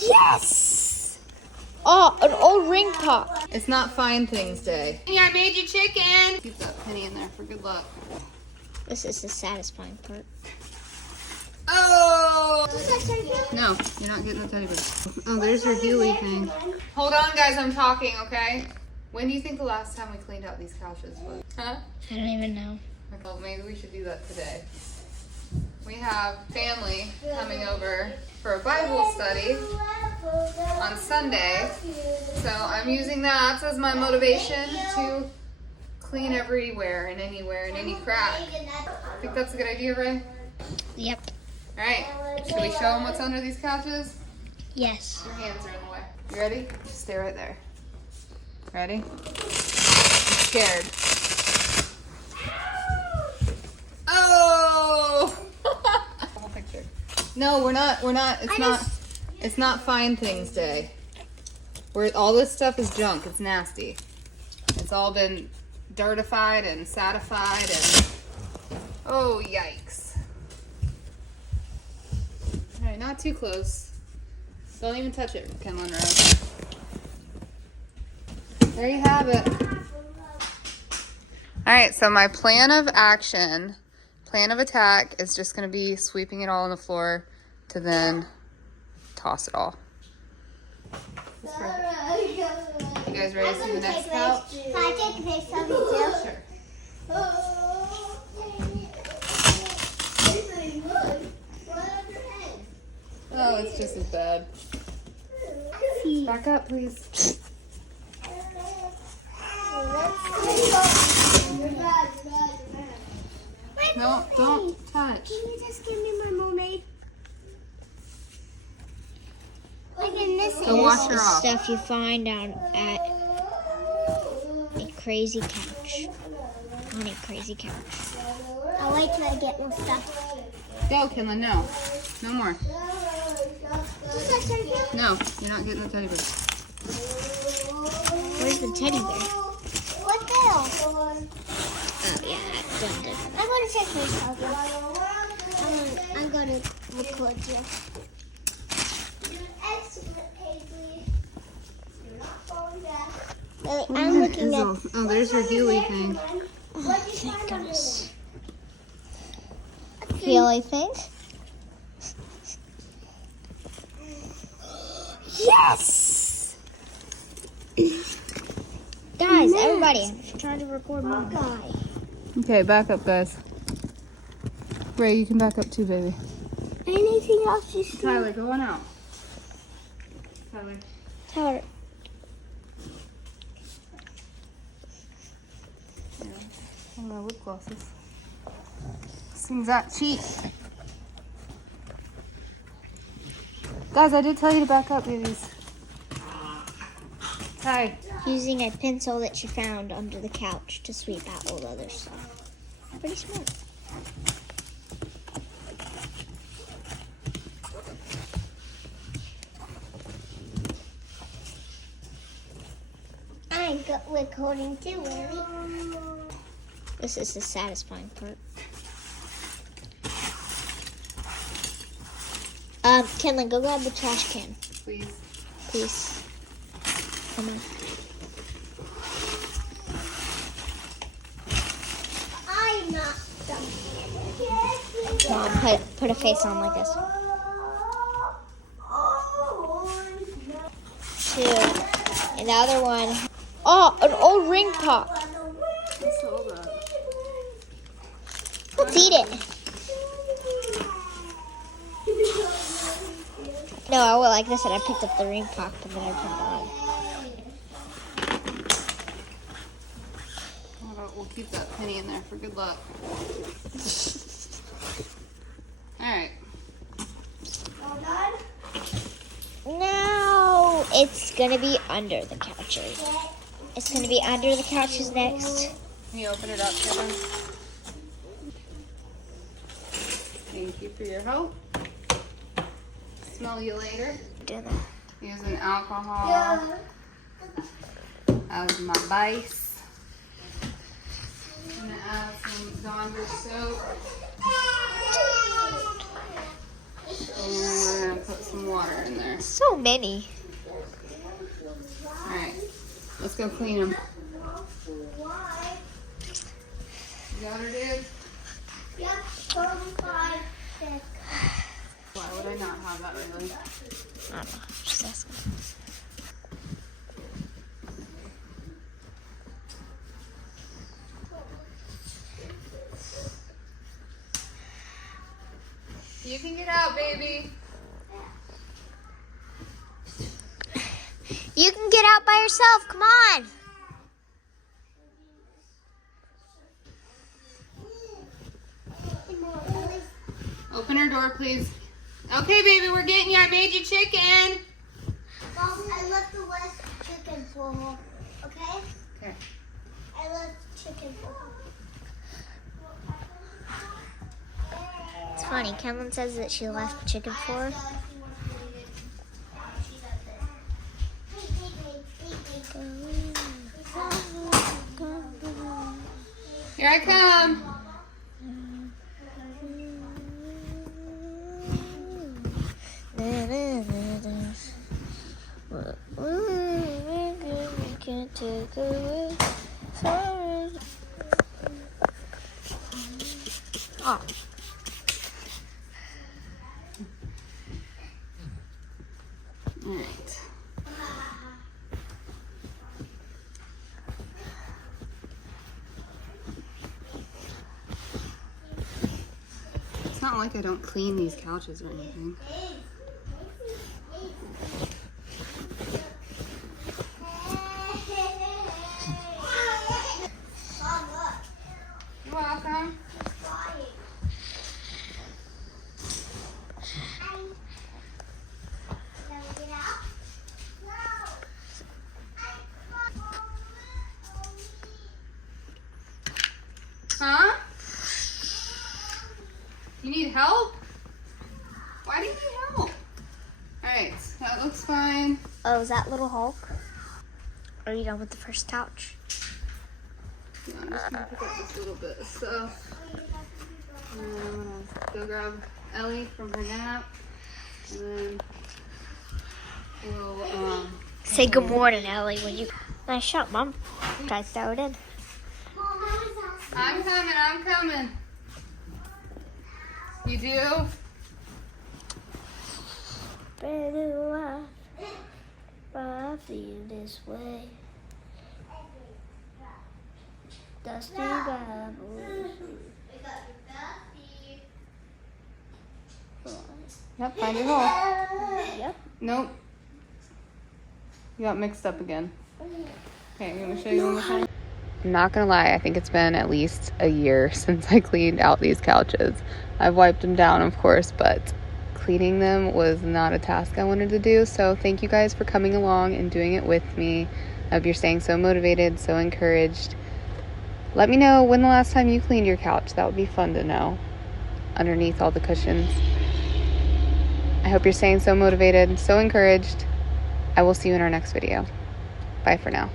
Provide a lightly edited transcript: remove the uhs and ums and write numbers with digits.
Yes! Oh, an old ring pop. It's not Find Things Day. Yeah, I made you chicken. Keep that penny in there for good luck. This is the satisfying part. Oh! No, you're not getting the teddy bear. Oh, there's your Huey thing. Hold on, guys, I'm talking, okay? When do you think the last time we cleaned out these couches was? Huh? I don't even know. Well, maybe we should do that today. We have family coming over for a Bible study on Sunday. So I'm using that as my motivation to clean everywhere and anywhere and any crack. Think that's a good idea, Ray? Yep. All right, should we show them what's under these couches? Yes. Your hands are in the way. You ready? Just stay right there. Ready? I'm scared. Oh! Whole picture. No, we're not. It's not Find Things Day. All this stuff is junk. It's nasty. It's all been dirtified and satified and oh yikes! All right, not too close. Don't even touch it, Kenlyn Rose. There you have it. All right, so my plan of attack is just going to be sweeping it all on the floor to then toss it all. You guys ready to see the next couch? Can I take a picture of you too? Sure. Oh, it's just as bad. Back up, please. No, don't touch. Can you just give me my mermaid? Like in this Go wash her off. Stuff you find down at a crazy couch. On a crazy couch. I'll wait till I get more stuff. Go, Kenlyn, no. No more. Just like right here. No, you're not getting the teddy bear. Where's the teddy bear? What else? Oh, yeah, done, done. I'm going to check myself. I'm going to record you. I'm looking at. Oh, there's your Huey thing. Oh, thank goodness. Healy thing? Yes! Guys, everybody, I'm trying to record more. Okay, back up, guys. Ray, you can back up too, baby. Anything else you see? Tyler, go on out. Tyler. Tyler. Oh, my lip glosses. This thing's that cheap. Guys, I did tell you to back up, babies. Hi. Using a pencil that she found under the couch to sweep out all the other stuff. Pretty smart. I'm recording too, Willie. This is the satisfying part. Kenlyn, go grab the trash can, Please. please. Come on. I'm not done. Come on, put a face on like this. Two. And the other one. Oh, an old ring pop. Let's eat it. No, I went like this and I picked up the ring pop and then I turned it on. We'll keep that penny in there for good luck. Alright. No, it's gonna be under the couches. It's gonna be under the couches next. Can you open it up, Kevin? Thank you for your help. Smell you later. Using alcohol as my base. I'm gonna add some Dawn soap. And we're gonna put some water in there. So many. Alright, let's go clean them. You got her, dude? Yep, 4, 5, 6. Why would I not have that, really? I don't know. Just asking. You can get out, baby. You can get out by yourself. Come on. Open her door, please. Okay, baby, we're getting you. I made you chicken. Mom, I left the last chicken for her. Okay? Okay. I left chicken for her. It's funny. Kenlyn says that she left chicken for her. Here I come. Can't take away. Oh. All right. It's not like I don't clean these couches or anything. You're welcome. Huh? You need help? Why do you need help? Alright, that looks fine. Oh, is that Little Hulk? Are you done with the first couch? Yeah, I'm just gonna pick up this little bit of stuff. And then I'm gonna go grab Ellie from her nap. And then we'll, Say good morning, Ellie, when you... Nice shot, Mom. Try to throw it in. I'm coming. You do? Better I feel this way. Dusty Bible. Yep, find your hole. Yep. Nope. You got mixed up again. Okay, I'm gonna show you one more time. I'm not gonna lie, I think it's been at least a year since I cleaned out these couches. I've wiped them down, of course, but cleaning them was not a task I wanted to do. So thank you guys for coming along and doing it with me. I hope you're staying so motivated, so encouraged. Let me know when the last time you cleaned your couch. That would be fun to know, underneath all the cushions. I hope you're staying so motivated, so encouraged. I will see you in our next video. Bye for now.